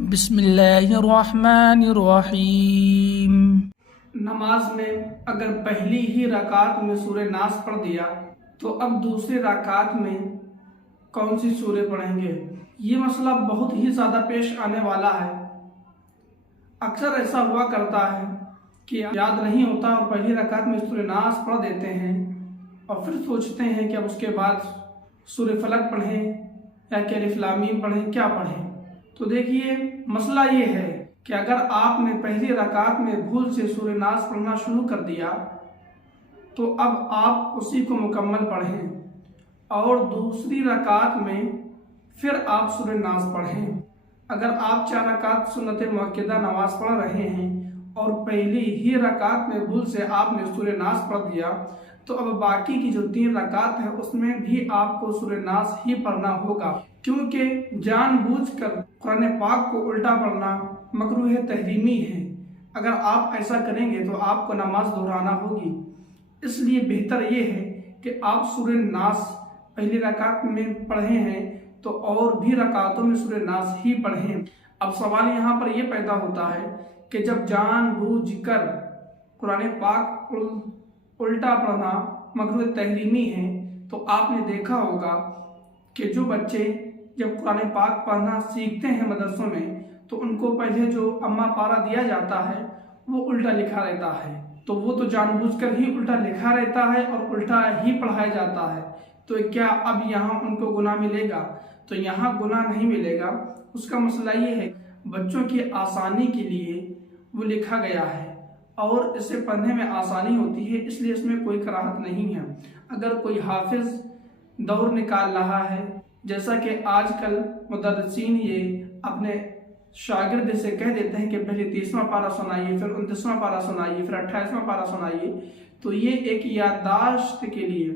بسم اللہ الرحمن الرحیم۔ نماز میں اگر پہلی ہی رکعت میں سورہ ناس پڑھ دیا تو اب دوسری رکعت میں کون سی سورہ پڑھیں گے؟ یہ مسئلہ بہت ہی زیادہ پیش آنے والا ہے۔ اکثر ایسا ہوا کرتا ہے کہ یاد نہیں ہوتا اور پہلی رکعت میں سورہ ناس پڑھ دیتے ہیں اور پھر سوچتے ہیں کہ اب اس کے بعد سورہ فلق پڑھیں یا کہ الف لام میم پڑھیں، کیا پڑھیں؟ تو دیکھیے، مسئلہ یہ ہے کہ اگر آپ نے پہلی رکعت میں بھول سے سورہ ناس پڑھنا شروع کر دیا تو اب آپ اسی کو مکمل پڑھیں اور دوسری رکعت میں پھر آپ سورہ ناس پڑھیں۔ اگر آپ 4 رکعت سنت مؤکدہ نماز پڑھ رہے ہیں اور پہلی ہی رکعت میں بھول سے آپ نے سورہ ناس پڑھ دیا تو اب باقی کی جو 3 رکعت ہے اس میں بھی آپ کو سورہ ناس ہی پڑھنا ہوگا، کیونکہ جان بوجھ کر قرآن پاک کو الٹا پڑھنا مکروہ تحریمی ہے۔ اگر آپ ایسا کریں گے تو آپ کو نماز دہرانا ہوگی، اس لیے بہتر یہ ہے کہ آپ سورہ ناس پہلی رکعت میں پڑھے ہیں تو اور بھی رکعتوں میں سورہ ناس ہی پڑھیں۔ اب سوال یہاں پر یہ پیدا ہوتا ہے کہ جب جان بوجھ کر قرآن پاک الٹا پڑھنا مکروہ تحریمی ہے تو آپ نے دیکھا ہوگا کہ جو بچے جب قرآن پاک پڑھنا سیکھتے ہیں مدرسوں میں تو ان کو پہلے جو اما پارا دیا جاتا ہے وہ الٹا لکھا رہتا ہے، تو وہ تو جان بوجھ کر ہی الٹا لکھا رہتا ہے اور الٹا ہی پڑھایا جاتا ہے، تو کیا اب یہاں ان کو گناہ ملے گا؟ تو یہاں گناہ نہیں ملے گا۔ اس کا مسئلہ یہ ہے بچوں کی آسانی کے لیے وہ لکھا گیا ہے اور اسے پڑھنے میں آسانی ہوتی ہے، اس لیے اس میں کوئی کراہت نہیں ہے۔ اگر کوئی حافظ دور نکال رہا ہے، جیسا کہ آج کل مدرسین یہ اپنے شاگرد سے کہہ دیتے ہیں کہ پہلے 30واں پارہ سنائیے، پھر 29واں پارہ سنائیے، پھر 28واں پارہ سنائیے، تو یہ ایک یادداشت کے لیے،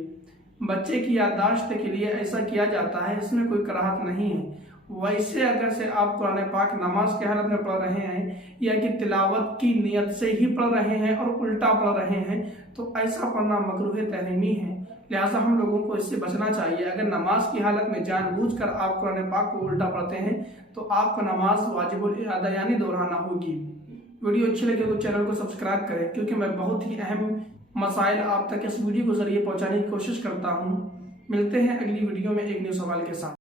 بچے کی یادداشت کے لیے ایسا کیا جاتا ہے، اس میں کوئی کراہت نہیں ہے۔ ویسے اگر سے آپ قرآن پاک نماز کے حالت میں پڑھ رہے ہیں یا کہ تلاوت کی نیت سے ہی پڑھ رہے ہیں اور الٹا پڑھ رہے ہیں تو ایسا پڑھنا مکروہ تحریمی ہے، لہٰذا ہم لوگوں کو اس سے بچنا چاہیے۔ اگر نماز کی حالت میں جان بوجھ کر آپ قرآن پاک کو الٹا پڑھتے ہیں تو آپ کو نماز واجب الادا یعنی دہرانا ہوگی۔ ویڈیو اچھی لگے تو چینل کو سبسکرائب کریں، کیونکہ میں بہت ہی اہم مسائل آپ تک اس ویڈیو کے ذریعے پہنچانے کی کوشش کرتا ہوں۔ ملتے ہیں اگلی ویڈیو میں ایک نیو سوال کے ساتھ۔